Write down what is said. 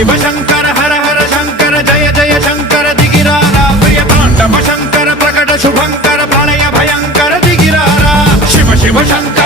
शिव शंकर हर हर शंकर जय जय शंकर दिगिरारा प्रिय तांडव शंकर प्रकट शुभंकर प्रलय भयंकर दिगिरारा शिव शिव शंकर